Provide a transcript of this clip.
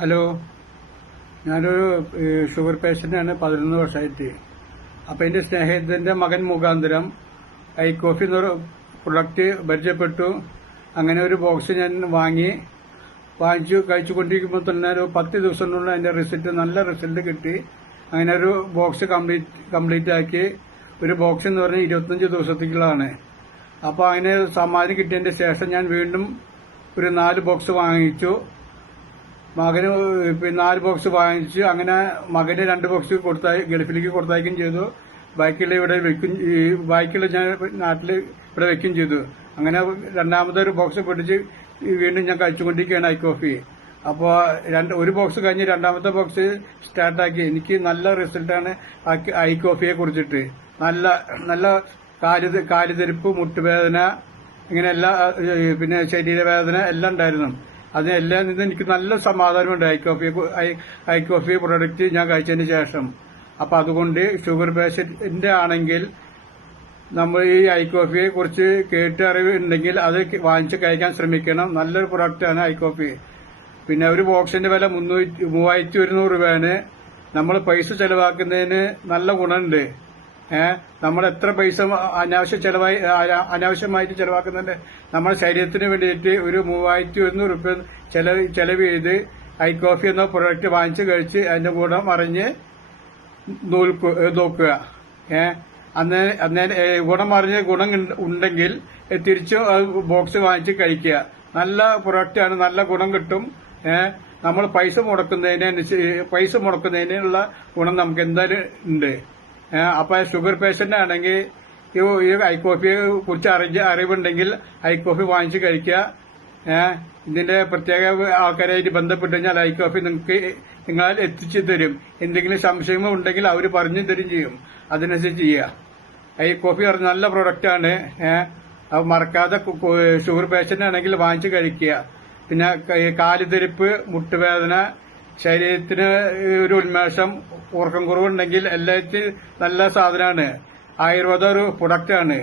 Hello, ഞാനൊരു sugar പേഷ്യന്റാണ്. 11 വർഷമായിട്ട്. അപ്പം എൻ്റെ സ്നേഹിതന്റെ മകൻ മുഖാന്തരം ഐ കോഫി എന്നൊരു പ്രൊഡക്റ്റ് പരിചയപ്പെട്ടു. അങ്ങനെ ഒരു ബോക്സ് ഞാൻ വാങ്ങിച്ചു കഴിച്ചുകൊണ്ടിരിക്കുമ്പോൾ തന്നെ ഒരു 10 ദിവസത്തിനുള്ള അതിന്റെ റിസൾട്ട്, നല്ല റിസൾട്ട് കിട്ടി. അങ്ങനെ ഒരു ബോക്സ് കംപ്ലീറ്റ് ആക്കി. ഒരു ബോക്സ് എന്ന് പറഞ്ഞാൽ 25 ദിവസത്തേക്കുള്ളതാണ്. അപ്പോൾ അങ്ങനെ സമ്മാനം കിട്ടിയതിന്റെ ശേഷം ഞാൻ വീണ്ടും ഒരു 4 ബോക്സ് വാങ്ങിച്ചു. മകന് 4 ബോക്സ് വാങ്ങിച്ചു. അങ്ങനെ മകന് 2 ബോക്സ് ഗൾഫിലേക്ക് കൊടുത്തയക്കുകയും ചെയ്തു. ബാക്കിയുള്ള ഞാൻ നാട്ടില് ഇവിടെ വെക്കുകയും ചെയ്തു. അങ്ങനെ രണ്ടാമതൊരു ബോക്സ് പൊട്ടിച്ച് വീണ്ടും ഞാൻ കഴിച്ചുകൊണ്ടിരിക്കുകയാണ് ഐ കോഫി. അപ്പോൾ ഒരു ബോക്സ് കഴിഞ്ഞ് രണ്ടാമത്തെ ബോക്സ് സ്റ്റാർട്ടാക്കി. എനിക്ക് നല്ല റിസൾട്ടാണ് ഐ കോഫിയെ കുറിച്ചിട്ട്. നല്ല കാലുതെരിപ്പ്, മുട്ടുവേദന, ഇങ്ങനെ പിന്നെ ശരീരവേദന എല്ലാം ഉണ്ടായിരുന്നു. അതിനെല്ലാം നിന്ന് എനിക്ക് നല്ല സമാധാനമുണ്ട് ഐ കോഫി പ്രൊഡക്റ്റ് ഞാൻ കഴിച്ചതിന് ശേഷം. അപ്പൊ അതുകൊണ്ട് ഷുഗർ പേഷ്യന്റ് ആണെങ്കിൽ നമ്മൾ ഈ ഐ കോഫിയെ കുറിച്ച് കേട്ട് അറിവ് ഉണ്ടെങ്കിൽ അത് വാങ്ങിച്ച് കഴിക്കാൻ ശ്രമിക്കണം. നല്ലൊരു പ്രൊഡക്റ്റാണ് ഐ കോഫി. പിന്നെ ഒരു ബോക്സിന്റെ വില 3100 രൂപയാണ്. നമ്മൾ പൈസ ചെലവാക്കുന്നതിന് നല്ല ഗുണമുണ്ട്. നമ്മൾ എത്ര പൈസ അനാവശ്യമായിട്ട് ചെലവാക്കുന്നുണ്ട്. നമ്മുടെ ശരീരത്തിന് വേണ്ടിയിട്ട് ഒരു 3100 രൂപ ചെലവ് ചെയ്ത് ഐ കോഫി എന്ന പ്രൊഡക്റ്റ് വാങ്ങിച്ച് കഴിച്ച് അതിന്റെ ഗുണം അറിഞ്ഞ് നോക്കുക. ഗുണം അറിഞ്ഞ് ഗുണം ഉണ്ടെങ്കിൽ തിരിച്ച് ബോക്സ് വാങ്ങിച്ച് കഴിക്കുക. നല്ല പ്രൊഡക്റ്റാണ്, നല്ല ഗുണം കിട്ടും. നമ്മൾ പൈസ മുടക്കുന്നതിനുള്ള ഗുണം നമുക്ക് എന്തായാലും ഉണ്ട്. അപ്പൊ ഷുഗർ പേഷ്യന്റ് ആണെങ്കിൽ ഈ ഐ കോഫിയെ കുറിച്ച് അറിവുണ്ടെങ്കിൽ ഐ കോഫി വാങ്ങിച്ച് കഴിക്കുക. ഇതിന്റെ പ്രത്യേക ആൾക്കാരായിട്ട് ബന്ധപ്പെട്ട് കഴിഞ്ഞാൽ ഐ കോഫി നിങ്ങൾ എത്തിച്ചു തരും. എന്തെങ്കിലും സംശയങ്ങൾ ഉണ്ടെങ്കിൽ അവർ പറഞ്ഞു തരും ചെയ്യും. അതിനനുസരിച്ച് ചെയ്യുക. ഐ കോഫി നല്ല പ്രൊഡക്റ്റാണ്. അത് മറക്കാതെ ഷുഗർ പേഷ്യന്റ് ആണെങ്കിൽ വാങ്ങിച്ച് കഴിക്കുക. പിന്നെ കാലുതെരിപ്പ്, മുട്ടുവേദന, ശരീരത്തിന് ഒരു ഉന്മേഷം, ഉറക്കം കുറവുണ്ടെങ്കിൽ എല്ലാത്തിനും നല്ല സാധനമാണ്. ആയുർവേദ ഒരു പ്രൊഡക്റ്റാണ്.